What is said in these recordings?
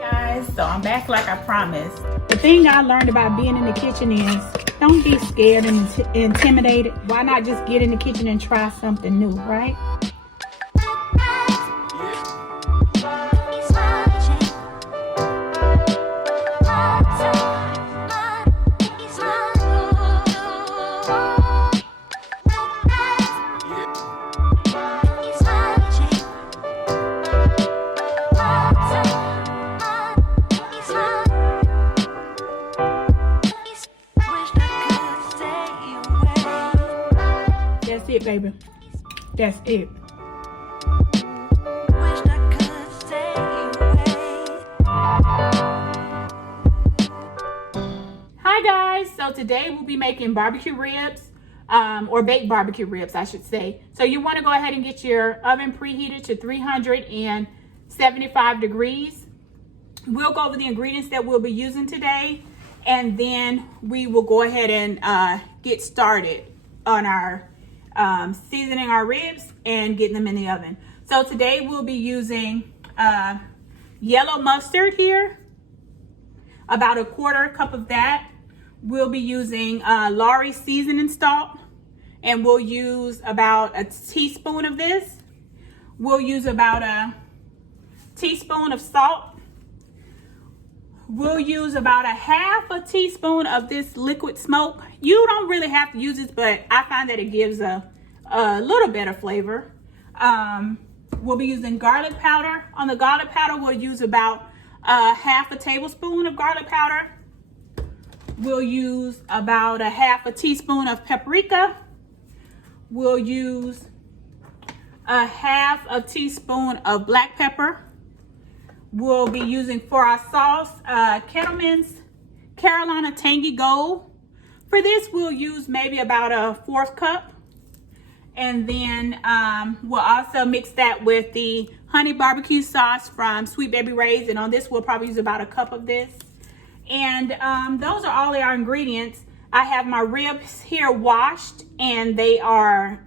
Guys, so I'm back like I promised. The thing I learned about being in the kitchen is don't be scared and intimidated. Why not just get in the kitchen and try something new, right? That's it, baby. That's it. Hi guys, so today we'll be making barbecue ribs, or baked barbecue ribs, I should say. So you want to go ahead and get your oven preheated to 375 degrees. We'll go over the ingredients that we'll be using today, and then we will go ahead and get started on our seasoning our ribs and getting them in the oven. So today we'll be using yellow mustard here, about a quarter cup of that. We'll be using Lawry's seasoning salt, and we'll use about a teaspoon of this. We'll use about a teaspoon of salt. We'll use about a half a teaspoon of this liquid smoke. You don't really have to use this, but I find that it gives a little better flavor. We'll be using garlic powder. On the garlic powder, we'll use about half a tablespoon of garlic powder. We'll use about a half a teaspoon of paprika. We'll use a half a teaspoon of black pepper. We'll be using for our sauce, Kettleman's Carolina Tangy Gold. For this, we'll use maybe about a 1/4 cup. And then we'll also mix that with the honey barbecue sauce from Sweet Baby Ray's. And on this, we'll probably use about a cup of this. And those are all our ingredients. I have my ribs here washed, and they are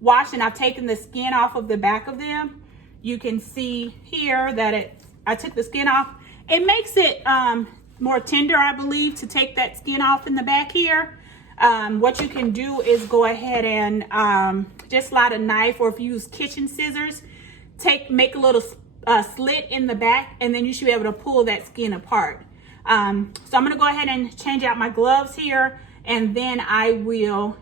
washed, and I've taken the skin off of the back of them. You can see here that I took the skin off. It makes it more tender, I believe, to take that skin off in the back here. What you can do is go ahead and just slide a knife, or if you use kitchen scissors, make a little slit in the back, and then you should be able to pull that skin apart. So I'm gonna go ahead and change out my gloves here, and then we'll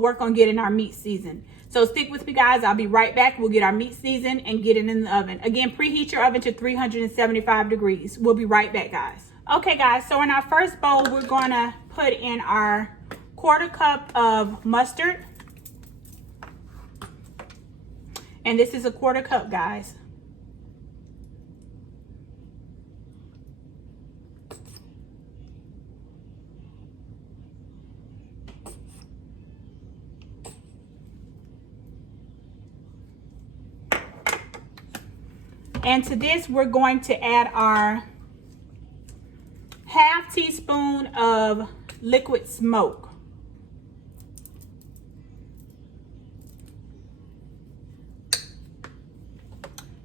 work on getting our meat seasoned. So stick with me, guys. I'll be right back. We'll get our meat seasoned and get it in the oven. Again, preheat your oven to 375 degrees. We'll be right back, guys. Okay, guys, so in our first bowl, we're gonna put in our 1/4 cup of mustard. And this is a 1/4 cup, guys. And to this, we're going to add our half teaspoon of liquid smoke.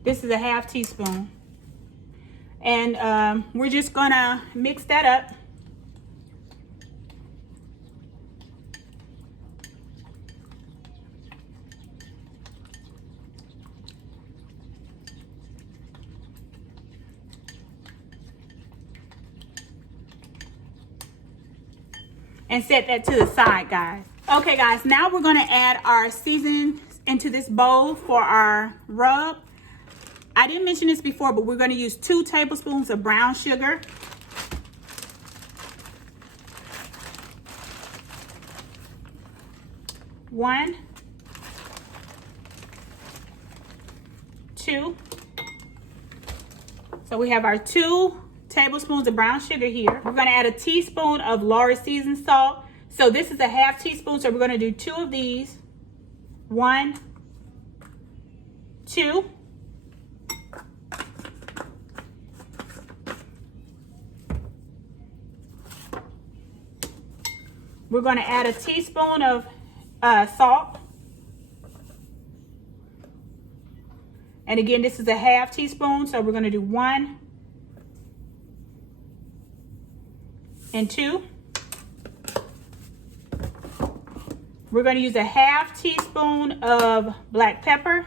This is a half teaspoon. And we're just gonna mix that up. And set that to the side, guys. Okay, guys, now we're gonna add our seasoning into this bowl for our rub. I didn't mention this before, but we're gonna use 2 tablespoons of brown sugar. One, 2. So we have our 2 tablespoons of brown sugar here. We're gonna add a teaspoon of Lawry's seasoned salt. So this is a half teaspoon, so we're gonna do 2 of these. 1, 2. We're gonna add a teaspoon of salt. And again, this is a half teaspoon, so we're going to do 1 and 2. We're going to use a half teaspoon of black pepper.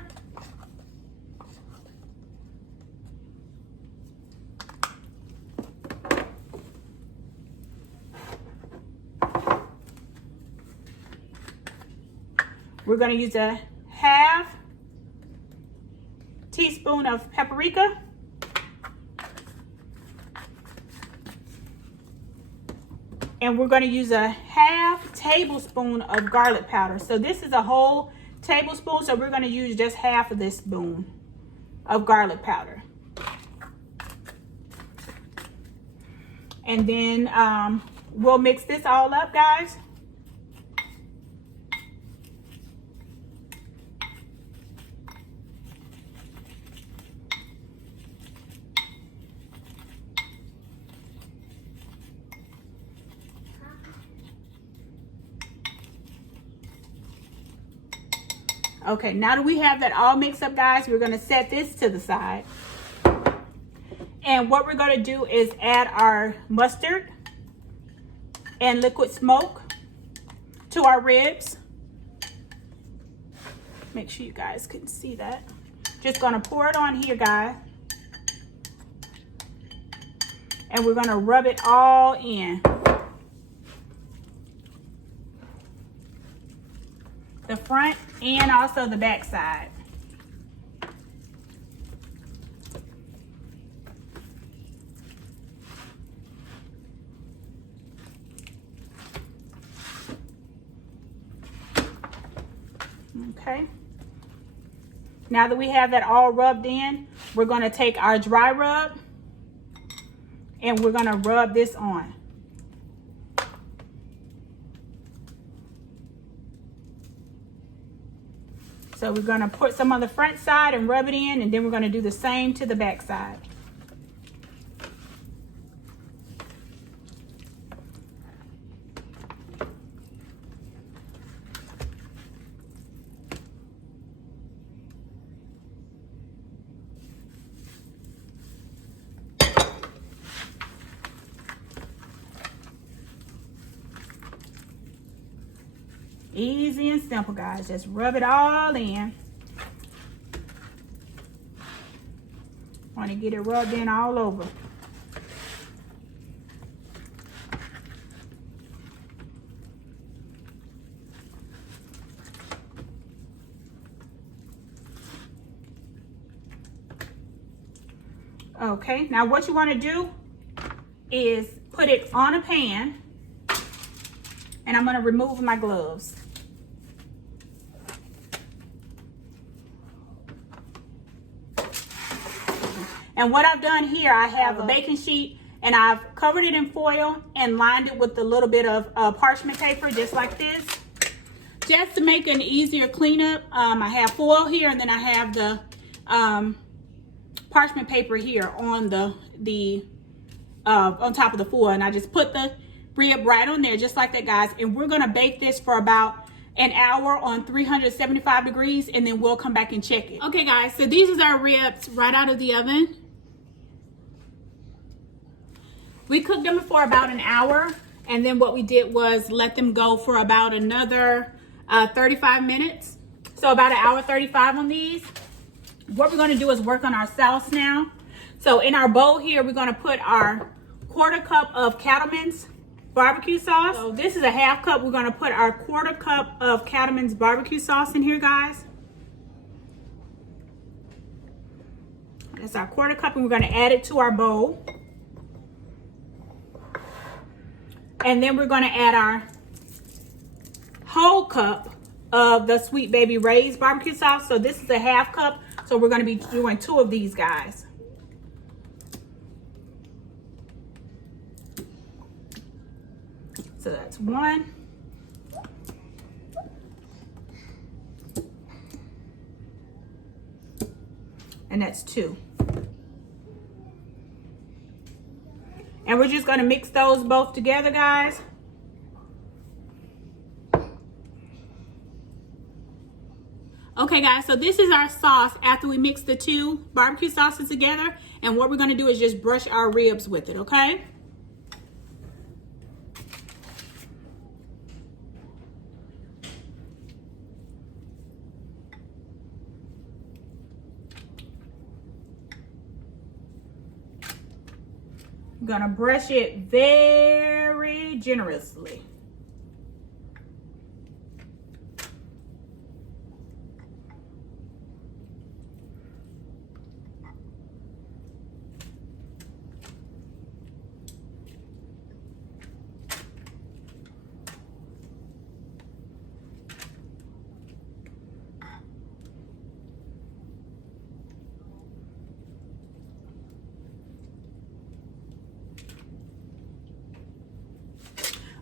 We're going to use a half teaspoon of paprika. And we're going to use a half tablespoon of garlic powder. So this is a whole tablespoon, so we're going to use just half of this spoon of garlic powder. And then we'll mix this all up, guys. Okay, now that we have that all mixed up, guys, we're going to set this to the side. And what we're going to do is add our mustard and liquid smoke to our ribs. Make sure you guys can see that. Just going to pour it on here, guys. And we're going to rub it all in. The front and also the back side. Okay. Now that we have that all rubbed in, we're going to take our dry rub and we're going to rub this on. So we're going to put some on the front side and rub it in, and then we're going to do the same to the back side. Easy and simple, guys. Just rub it all in. Want to get it rubbed in all over. Okay, now what you want to do is put it on a pan, and I'm going to remove my gloves. And what I've done here, I have a baking sheet and I've covered it in foil and lined it with a little bit of parchment paper, just like this. Just to make an easier cleanup, I have foil here, and then I have the parchment paper here on on top of the foil, and I just put the rib right on there, just like that, guys. And we're gonna bake this for about an hour on 375 degrees, and then we'll come back and check it. Okay, guys, so these is our ribs right out of the oven. We cooked them for about an hour, and then what we did was let them go for about another 35 minutes. So about an hour 35 on these. What we're going to do is work on our sauce now. So in our bowl here, we're going to put our 1/4 cup of Cattleman's barbecue sauce. So this is a 1/2 cup. We're going to put our 1/4 cup of Cattleman's barbecue sauce in here, guys. That's our 1/4 cup, and we're going to add it to our bowl. And then we're going to add our whole cup of the Sweet Baby Ray's barbecue sauce. So this is a 1/2 cup. So we're going to be doing 2 of these, guys. So that's 1. And that's 2. And we're just going to mix those both together, guys. Okay guys, so this is our sauce after we mix the two barbecue sauces together, and what we're going to do is just brush our ribs with it, okay? I'm going to brush it very generously.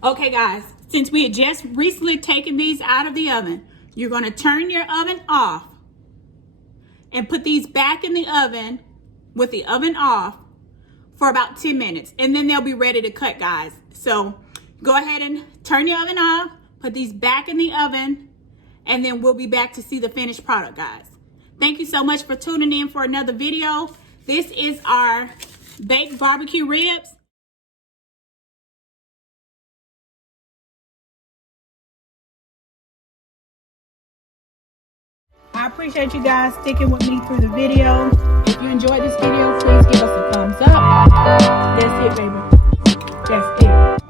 Okay guys, since we had just recently taken these out of the oven, you're going to turn your oven off and put these back in the oven with the oven off for about 10 minutes, and then they'll be ready to cut, guys. So go ahead and turn your oven off, put these back in the oven, and then we'll be back to see the finished product, guys. Thank you so much for tuning in for another video. This is our baked barbecue ribs. I appreciate you guys sticking with me through the video. If you enjoyed this video, please give us a thumbs up. That's it, baby. That's it.